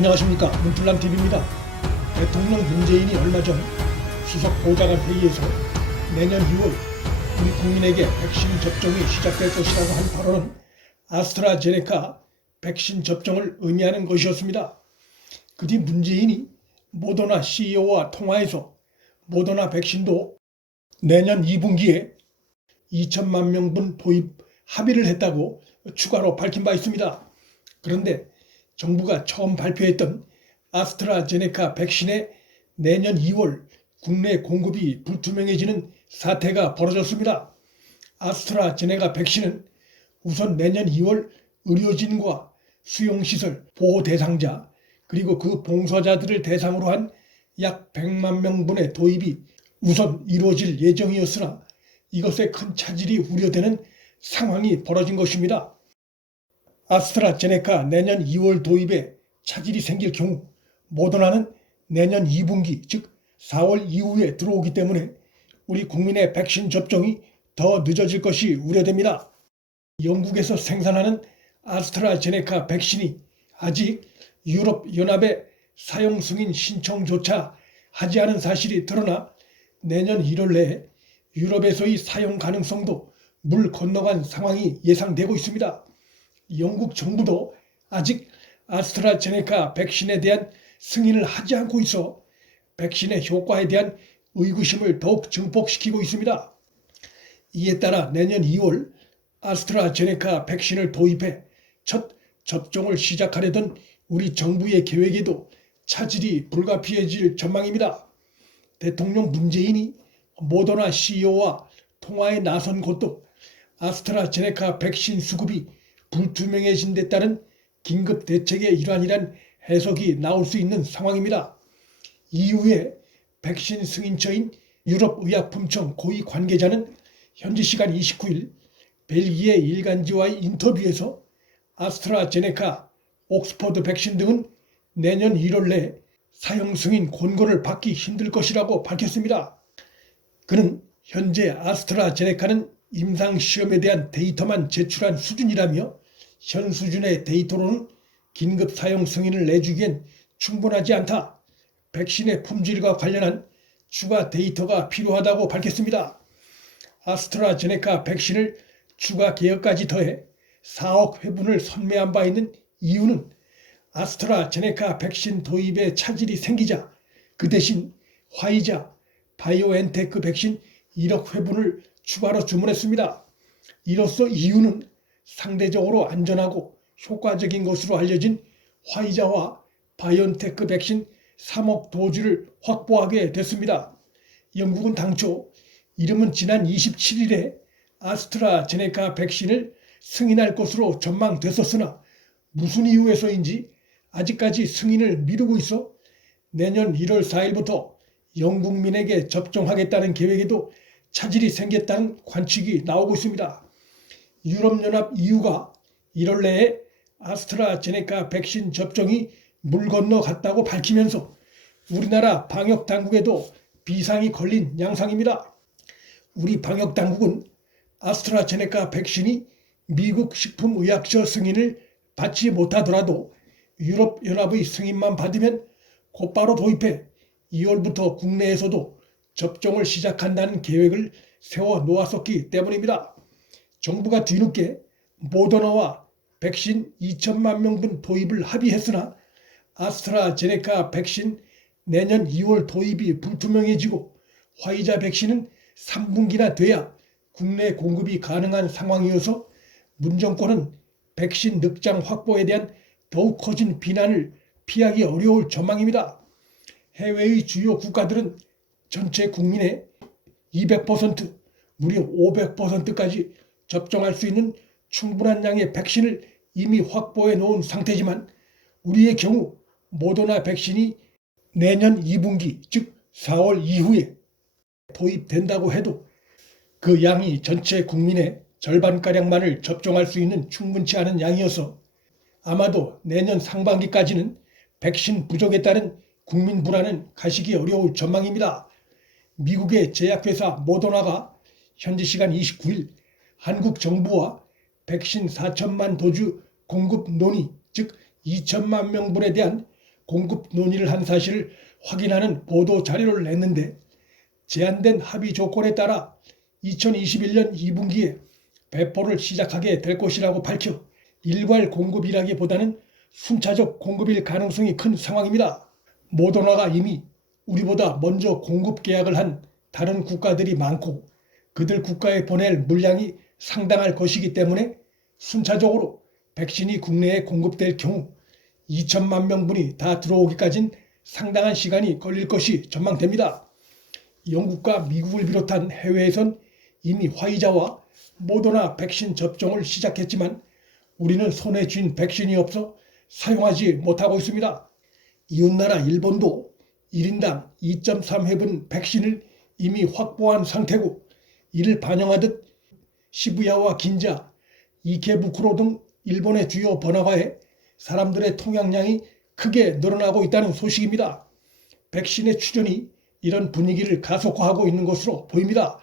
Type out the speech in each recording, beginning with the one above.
안녕하십니까, 문플란TV입니다. 대통령 문재인이 얼마 전 수석 보좌관 회의에서 내년 2월 우리 국민에게 백신 접종이 시작될 것이라고 한 발언은 아스트라제네카 백신 접종을 의미하는 것이었습니다. 그 뒤 문재인이 모더나 CEO와 통화해서 모더나 백신도 내년 2분기에 2천만 명분 도입 합의를 했다고 추가로 밝힌 바 있습니다. 그런데 정부가 처음 발표했던 아스트라제네카 백신의 내년 2월 국내 공급이 불투명해지는 사태가 벌어졌습니다. 아스트라제네카 백신은 우선 내년 2월 의료진과 수용시설, 보호 대상자, 그리고 그 봉사자들을 대상으로 한 약 100만 명분의 도입이 우선 이루어질 예정이었으나 이것에 큰 차질이 우려되는 상황이 벌어진 것입니다. 아스트라제네카 내년 2월 도입에 차질이 생길 경우 모더나는 내년 2분기 즉 4월 이후에 들어오기 때문에 우리 국민의 백신 접종이 더 늦어질 것이 우려됩니다. 영국에서 생산하는 아스트라제네카 백신이 아직 유럽연합의 사용 승인 신청조차 하지 않은 사실이 드러나 내년 1월 내에 유럽에서의 사용 가능성도 물 건너간 상황이 예상되고 있습니다. 영국 정부도 아직 아스트라제네카 백신에 대한 승인을 하지 않고 있어 백신의 효과에 대한 의구심을 더욱 증폭시키고 있습니다. 이에 따라 내년 2월 아스트라제네카 백신을 도입해 첫 접종을 시작하려던 우리 정부의 계획에도 차질이 불가피해질 전망입니다. 대통령 문재인이 모더나 CEO와 통화에 나선 것도 아스트라제네카 백신 수급이 불투명해진 데 따른 긴급 대책의 일환이란 해석이 나올 수 있는 상황입니다. 이후에 백신 승인처인 유럽의약품청 고위 관계자는 현지 시간 29일 벨기에 일간지와의 인터뷰에서 아스트라제네카, 옥스퍼드 백신 등은 내년 1월 내에 사용 승인 권고를 받기 힘들 것이라고 밝혔습니다. 그는 현재 아스트라제네카는 임상시험에 대한 데이터만 제출한 수준이라며 현 수준의 데이터로는 긴급 사용 승인을 내주기엔 충분하지 않다. 백신의 품질과 관련한 추가 데이터가 필요하다고 밝혔습니다. 아스트라제네카 백신을 추가 계약까지 더해 4억 회분을 선매한 바 있는 이유는 아스트라제네카 백신 도입에 차질이 생기자 그 대신 화이자, 바이오엔테크 백신 1억 회분을 추가로 주문했습니다. 이로써 이유는 상대적으로 안전하고 효과적인 것으로 알려진 화이자와 바이오엔테크 백신 3억 도주를 확보하게 됐습니다. 영국은 당초 이름은 지난 27일에 아스트라제네카 백신을 승인할 것으로 전망됐었으나 무슨 이유에서인지 아직까지 승인을 미루고 있어 내년 1월 4일부터 영국민에게 접종하겠다는 계획에도 차질이 생겼다는 관측이 나오고 있습니다. 유럽연합 EU가 1월 내에 아스트라제네카 백신 접종이 물 건너 갔다고 밝히면서 우리나라 방역당국에도 비상이 걸린 양상입니다. 우리 방역당국은 아스트라제네카 백신이 미국 식품의약처 승인을 받지 못하더라도 유럽연합의 승인만 받으면 곧바로 도입해 2월부터 국내에서도 접종을 시작한다는 계획을 세워 놓았었기 때문입니다. 정부가 뒤늦게 모더나와 백신 2천만 명분 도입을 합의했으나 아스트라제네카 백신 내년 2월 도입이 불투명해지고 화이자 백신은 3분기나 돼야 국내 공급이 가능한 상황이어서 문 정권은 백신 늑장 확보에 대한 더욱 커진 비난을 피하기 어려울 전망입니다. 해외의 주요 국가들은 전체 국민의 200%, 무려 500%까지 접종할 수 있는 충분한 양의 백신을 이미 확보해 놓은 상태지만 우리의 경우 모더나 백신이 내년 2분기 즉 4월 이후에 도입된다고 해도 그 양이 전체 국민의 절반가량만을 접종할 수 있는 충분치 않은 양이어서 아마도 내년 상반기까지는 백신 부족에 따른 국민 불안은 가시기 어려울 전망입니다. 미국의 제약회사 모더나가 현지 시간 29일 한국 정부와 백신 4천만 도주 공급 논의 즉 2천만 명분에 대한 공급 논의를 한 사실을 확인하는 보도 자료를 냈는데 제한된 합의 조건에 따라 2021년 2분기에 배포를 시작하게 될 것이라고 밝혀 일괄 공급이라기보다는 순차적 공급일 가능성이 큰 상황입니다. 모더나가 이미 우리보다 먼저 공급 계약을 한 다른 국가들이 많고 그들 국가에 보낼 물량이 상당할 것이기 때문에 순차적으로 백신이 국내에 공급될 경우 2천만 명분이 다 들어오기까진 상당한 시간이 걸릴 것이 전망됩니다. 영국과 미국을 비롯한 해외에선 이미 화이자와 모더나 백신 접종을 시작했지만 우리는 손에 쥔 백신이 없어 사용하지 못하고 있습니다. 이웃나라 일본도 1인당 2.3회분 백신을 이미 확보한 상태고 이를 반영하듯 시부야와 긴자, 이케부쿠로 등 일본의 주요 번화가에 사람들의 통행량이 크게 늘어나고 있다는 소식입니다. 백신의 출현이 이런 분위기를 가속화하고 있는 것으로 보입니다.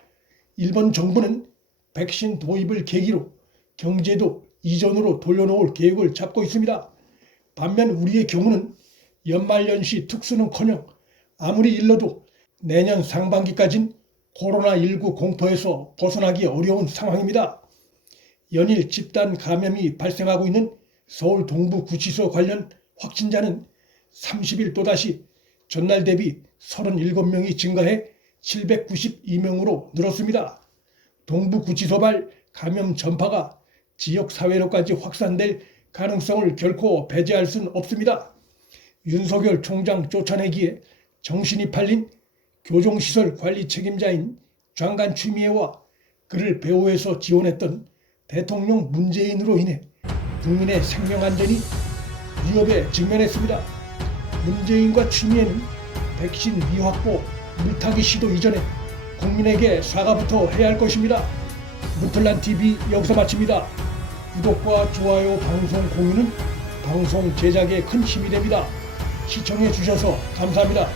일본 정부는 백신 도입을 계기로 경제도 이전으로 돌려놓을 계획을 잡고 있습니다. 반면 우리의 경우는 연말연시 특수는커녕 아무리 일러도 내년 상반기까진 코로나19 공포에서 벗어나기 어려운 상황입니다. 연일 집단 감염이 발생하고 있는 서울 동부구치소 관련 확진자는 30일 또다시 전날 대비 37명이 증가해 792명으로 늘었습니다. 동부구치소발 감염 전파가 지역사회로까지 확산될 가능성을 결코 배제할 수는 없습니다. 윤석열 총장 쫓아내기에 정신이 팔린 교정시설 관리 책임자인 장관 추미애와 그를 배후에서 지원했던 대통령 문재인으로 인해 국민의 생명안전이 위협에 직면했습니다. 문재인과 추미애는 백신 미확보, 물타기 시도 이전에 국민에게 사과부터 해야 할 것입니다. 문틀란TV 여기서 마칩니다. 구독과 좋아요, 방송 공유는 방송 제작에 큰 힘이 됩니다. 시청해 주셔서 감사합니다.